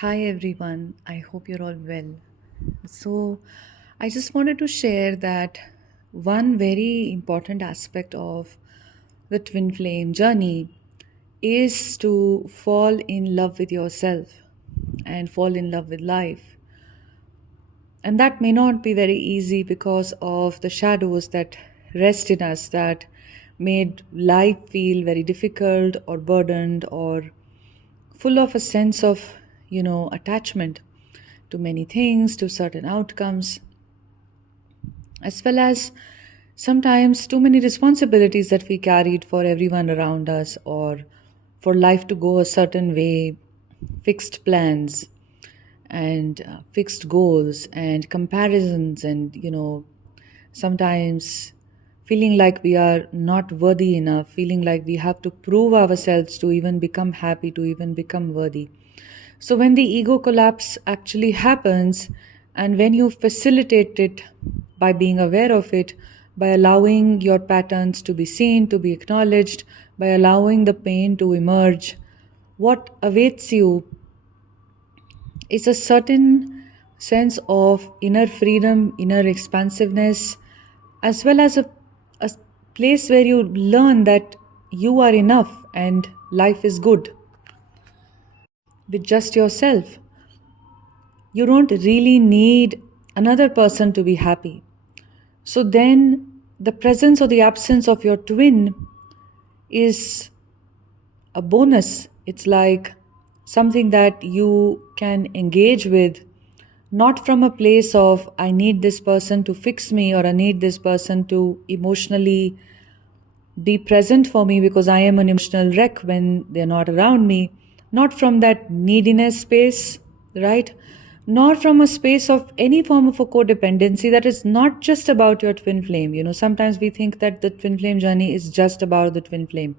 Hi everyone, I hope you're all well. So, I just wanted to share that one very important aspect of the twin flame journey is to fall in love with yourself and fall in love with life. And that may not be very easy because of the shadows that rest in us that made life feel very difficult or burdened or full of a sense of, attachment to many things, to certain outcomes, as well as sometimes too many responsibilities that we carried for everyone around us or for life to go a certain way, fixed plans and fixed goals and comparisons, and sometimes feeling like we are not worthy enough, feeling like we have to prove ourselves to even become happy, to even become worthy. So, when the ego collapse actually happens, and when you facilitate it by being aware of it, by allowing your patterns to be seen, to be acknowledged, by allowing the pain to emerge, what awaits you is a certain sense of inner freedom, inner expansiveness, as well as a place where you learn that you are enough and life is good with just yourself. You don't really need another person to be happy. So then, the presence or the absence of your twin is a bonus. It's like something that you can engage with, not from a place of, I need this person to fix me or I need this person to emotionally be present for me because I am an emotional wreck when they're not around me, not from that neediness space, right? Nor from a space of any form of a codependency that is not just about your twin flame. Sometimes we think that the twin flame journey is just about the twin flame,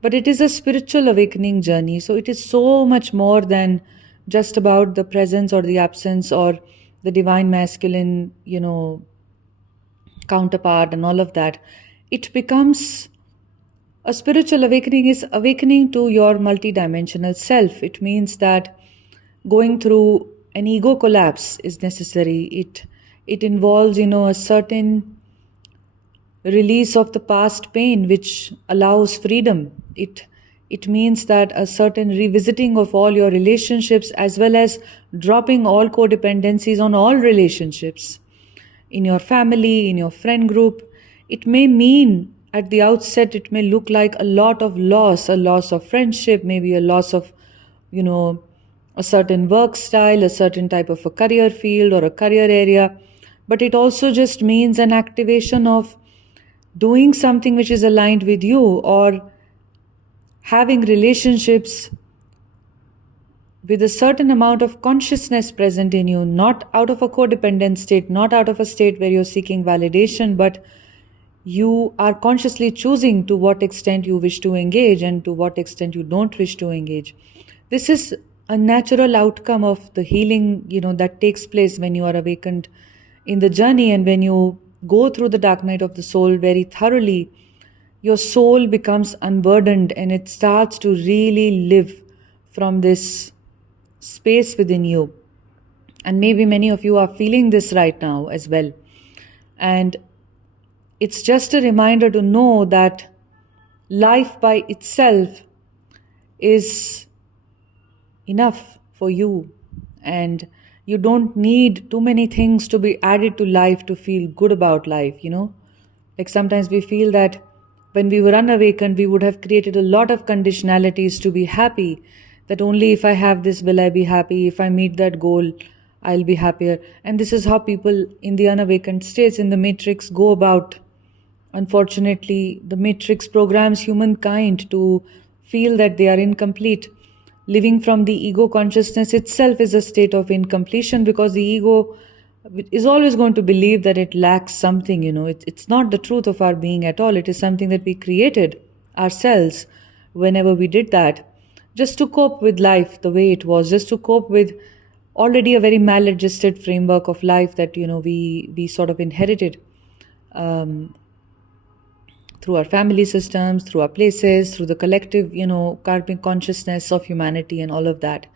but it is a spiritual awakening journey. So it is so much more than just about the presence or the absence or the divine masculine, counterpart and all of that. It becomes a spiritual awakening is awakening to your multidimensional self. It means that going through an ego collapse is necessary. It involves, a certain release of the past pain which allows freedom. It means that a certain revisiting of all your relationships as well as dropping all codependencies on all relationships in your family, in your friend group. It may mean at the outset, it may look like a loss of friendship, maybe a loss of, you know, a certain work style, a certain type of a career field or a career area. But it also just means an activation of doing something which is aligned with you, or having relationships with a certain amount of consciousness present in you, not out of a codependent state, not out of a state where you're seeking validation, but you are consciously choosing to what extent you wish to engage and to what extent you don't wish to engage. This is a natural outcome of the healing, that takes place when you are awakened in the journey, and when you go through the dark night of the soul very thoroughly, your soul becomes unburdened and it starts to really live from this space within you. And maybe many of you are feeling this right now as well. And it's just a reminder to know that life by itself is enough for you. And you don't need too many things to be added to life to feel good about life. Like sometimes we feel that when we were unawakened, we would have created a lot of conditionalities to be happy. That only if I have this will I be happy, if I meet that goal, I'll be happier. And this is how people in the unawakened states in the matrix go about. Unfortunately, the matrix programs humankind to feel that they are incomplete. Living from the ego consciousness itself is a state of incompletion because the ego is always going to believe that it lacks something. It's not the truth of our being at all. It is something that we created ourselves whenever we did that, just to cope with life the way it was, just to cope with already a very maladjusted framework of life that we sort of inherited um, through our family systems, through our places, through the collective, karmic consciousness of humanity and all of that.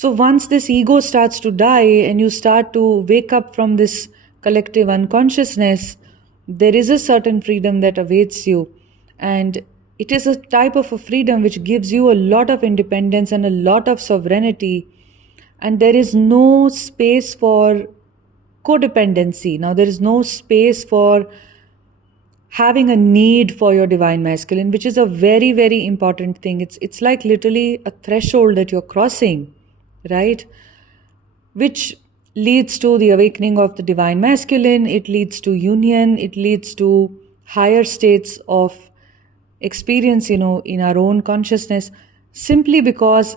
So once this ego starts to die and you start to wake up from this collective unconsciousness, there is a certain freedom that awaits you. And it is a type of a freedom which gives you a lot of independence and a lot of sovereignty. And there is no space for codependency. Now, there is no space for having a need for your divine masculine, which is a very, very important thing. It's like literally a threshold that you're crossing, right? Which leads to the awakening of the divine masculine, it leads to union, it leads to higher states of experience, in our own consciousness, simply because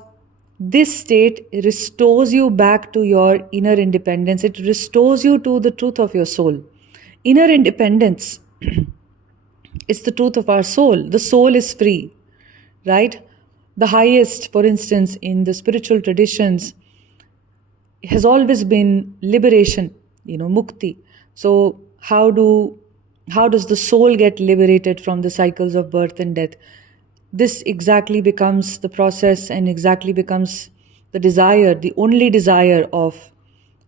this state restores you back to your inner independence. It restores you to the truth of your soul. Inner independence is the truth of our soul. The soul is free, right? The highest, for instance, in the spiritual traditions, has always been liberation, mukti. So how does the soul get liberated from the cycles of birth and death? This exactly becomes the process and exactly becomes the desire, the only desire of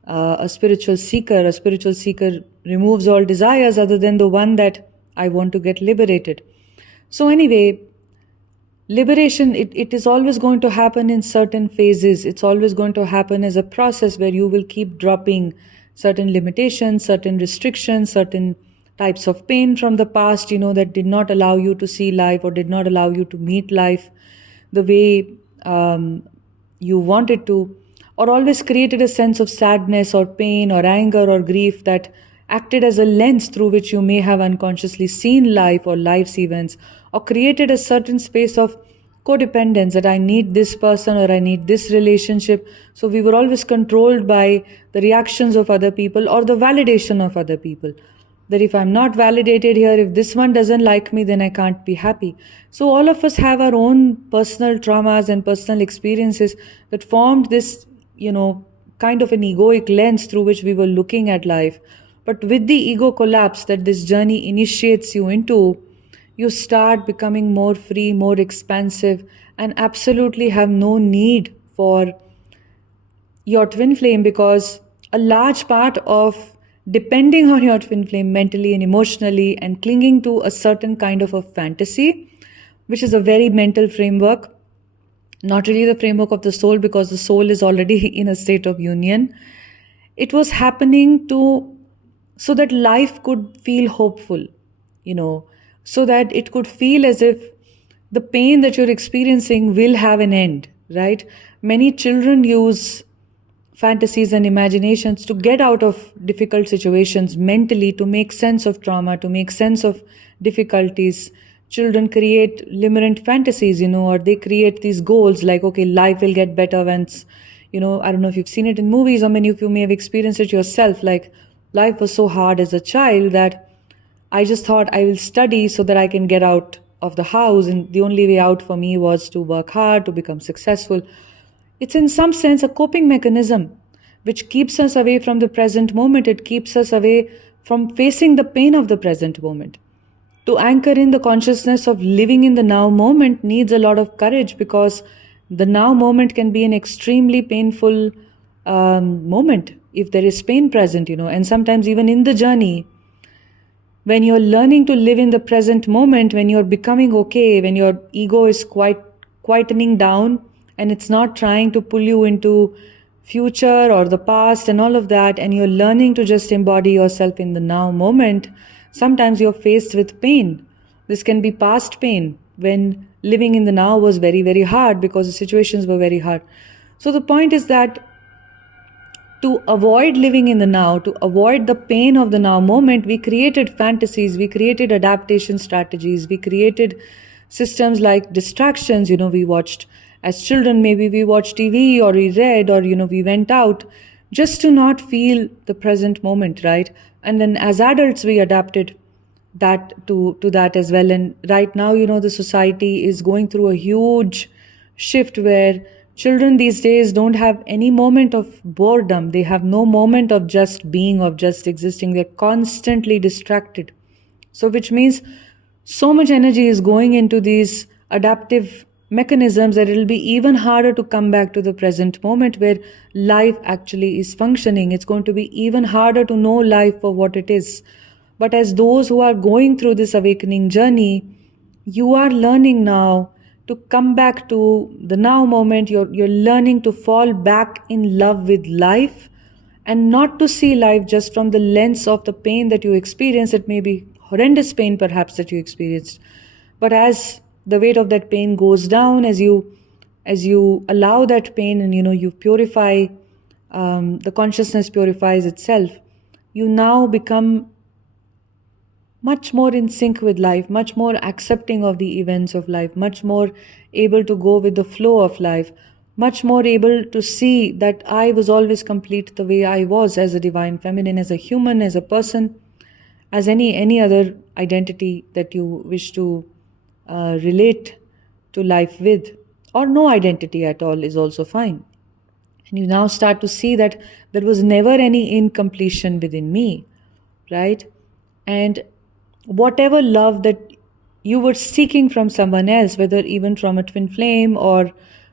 a spiritual seeker. A spiritual seeker removes all desires other than the one that I want to get liberated. So anyway, liberation, it is always going to happen in certain phases. It's always going to happen as a process where you will keep dropping certain limitations, certain restrictions, certain types of pain from the past, that did not allow you to see life or did not allow you to meet life the way you wanted to, or always created a sense of sadness or pain or anger or grief that acted as a lens through which you may have unconsciously seen life or life's events, or created a certain space of codependence that I need this person or I need this relationship. So we were always controlled by the reactions of other people or the validation of other people. That if I'm not validated here, if this one doesn't like me, then I can't be happy. So all of us have our own personal traumas and personal experiences that formed this, kind of an egoic lens through which we were looking at life. But with the ego collapse that this journey initiates you into, you start becoming more free, more expansive, and absolutely have no need for your twin flame, because a large part of depending on your twin flame mentally and emotionally and clinging to a certain kind of a fantasy, which is a very mental framework, not really the framework of the soul, because the soul is already in a state of union. It was happening so that life could feel hopeful, so that it could feel as if the pain that you're experiencing will have an end, right? Many children use fantasies and imaginations to get out of difficult situations mentally, to make sense of trauma, to make sense of difficulties. Children create limerent fantasies, or they create these goals like, okay, life will get better once, I don't know if you've seen it in movies or many of you may have experienced it yourself. Like, life was so hard as a child that I just thought I will study so that I can get out of the house, and the only way out for me was to work hard, to become successful. It's in some sense a coping mechanism which keeps us away from the present moment. It keeps us away from facing the pain of the present moment. To anchor in the consciousness of living in the now moment needs a lot of courage, because the now moment can be an extremely painful moment if there is pain present, and sometimes even in the journey, when you're learning to live in the present moment, when you're becoming okay, when your ego is quietening down and it's not trying to pull you into future or the past and all of that, and you're learning to just embody yourself in the now moment, sometimes you're faced with pain. This can be past pain when living in the now was very, very hard because the situations were very hard. So the point is that to avoid living in the now, to avoid the pain of the now moment, we created fantasies, we created adaptation strategies, we created systems like distractions. We watched, as children, maybe we watched TV or we read or, we went out just to not feel the present moment, right? And then as adults, we adapted that to that as well. And right now, the society is going through a huge shift where children these days don't have any moment of boredom. They have no moment of just being, of just existing. They're constantly distracted. So which means so much energy is going into these adaptive mechanisms that it'll be even harder to come back to the present moment where life actually is functioning. It's going to be even harder to know life for what it is. But as those who are going through this awakening journey, you are learning now to come back to the now moment. You're learning to fall back in love with life and not to see life just from the lens of the pain that you experience. It may be horrendous pain perhaps that you experienced, but as the weight of that pain goes down, as you allow that pain and you purify, the consciousness purifies itself, you now become much more in sync with life, much more accepting of the events of life, much more able to go with the flow of life, much more able to see that I was always complete the way I was, as a divine feminine, as a human, as a person, as any other identity that you wish to relate to life with, or no identity at all is also fine. And you now start to see that there was never any incompletion within me, right? And whatever love that you were seeking from someone else, whether even from a twin flame or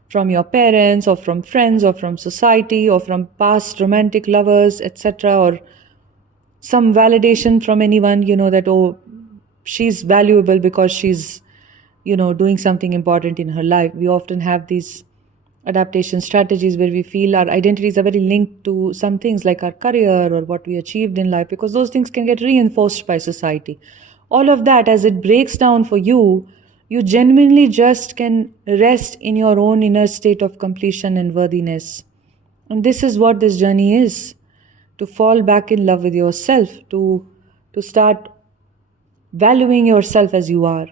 from your parents or from friends or from society or from past romantic lovers, etc., or some validation from anyone, that, oh, she's valuable because she's, doing something important in her life. We often have these adaptation strategies where we feel our identities are very linked to some things like our career or what we achieved in life, because those things can get reinforced by society. All of that, as it breaks down for you, you genuinely just can rest in your own inner state of completion and worthiness. And this is what this journey is, to fall back in love with yourself, to start valuing yourself as you are.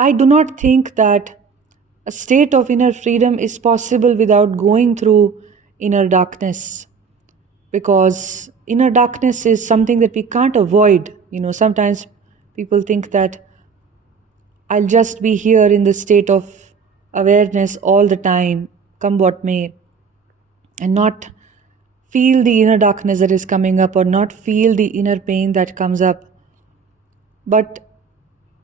I do not think that a state of inner freedom is possible without going through inner darkness, because inner darkness is something that we can't avoid. Sometimes people think that I'll just be here in the state of awareness all the time, come what may, and not feel the inner darkness that is coming up, or not feel the inner pain that comes up. But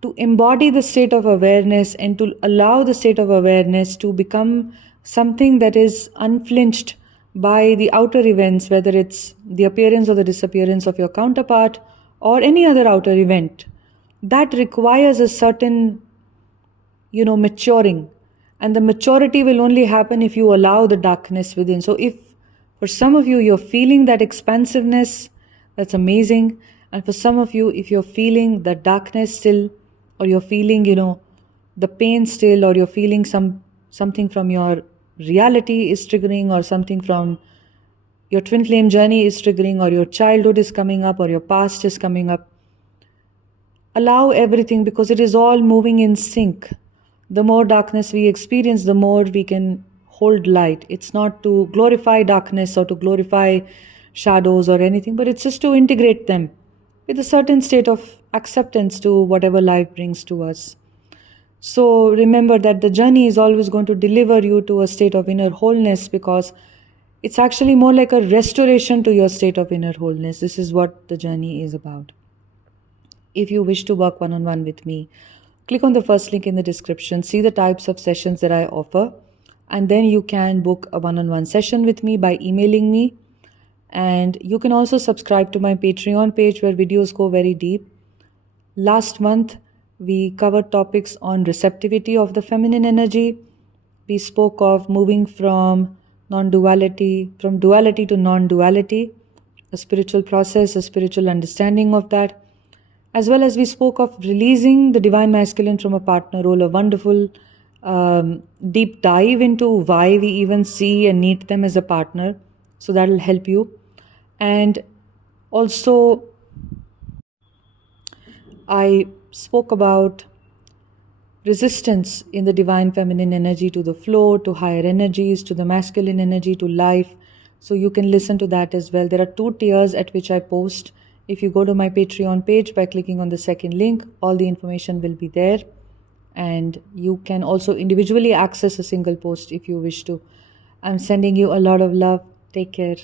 to embody the state of awareness and to allow the state of awareness to become something that is unflinched by the outer events, whether it's the appearance or the disappearance of your counterpart or any other outer event, that requires a certain, maturing. And the maturity will only happen if you allow the darkness within. So if for some of you, you're feeling that expansiveness, that's amazing. And for some of you, if you're feeling the darkness still, or you're feeling, the pain still, or you're feeling something from your reality is triggering, or something from your twin flame journey is triggering, or your childhood is coming up, or your past is coming up, allow everything, because it is all moving in sync. The more darkness we experience, the more we can hold light. It's not to glorify darkness or to glorify shadows or anything, but it's just to integrate them with a certain state of acceptance to whatever life brings to us. So remember that the journey is always going to deliver you to a state of inner wholeness, because it's actually more like a restoration to your state of inner wholeness. This is what the journey is about. If you wish to work one-on-one with me, click on the first link in the description, see the types of sessions that I offer, and then you can book a one-on-one session with me by emailing me. And you can also subscribe to my Patreon page, where videos go very deep. Last month, we covered topics on receptivity of the feminine energy. We spoke of moving from duality to non-duality, a spiritual process, a spiritual understanding of that. As well as we spoke of releasing the divine masculine from a partner role, a wonderful deep dive into why we even see and need them as a partner. So that will help you. And also, I spoke about resistance in the divine feminine energy to the flow, to higher energies, to the masculine energy, to life. So you can listen to that as well. There are 2 tiers at which I post. If you go to my Patreon page by clicking on the second link, all the information will be there. And you can also individually access a single post if you wish to. I'm sending you a lot of love. Take care.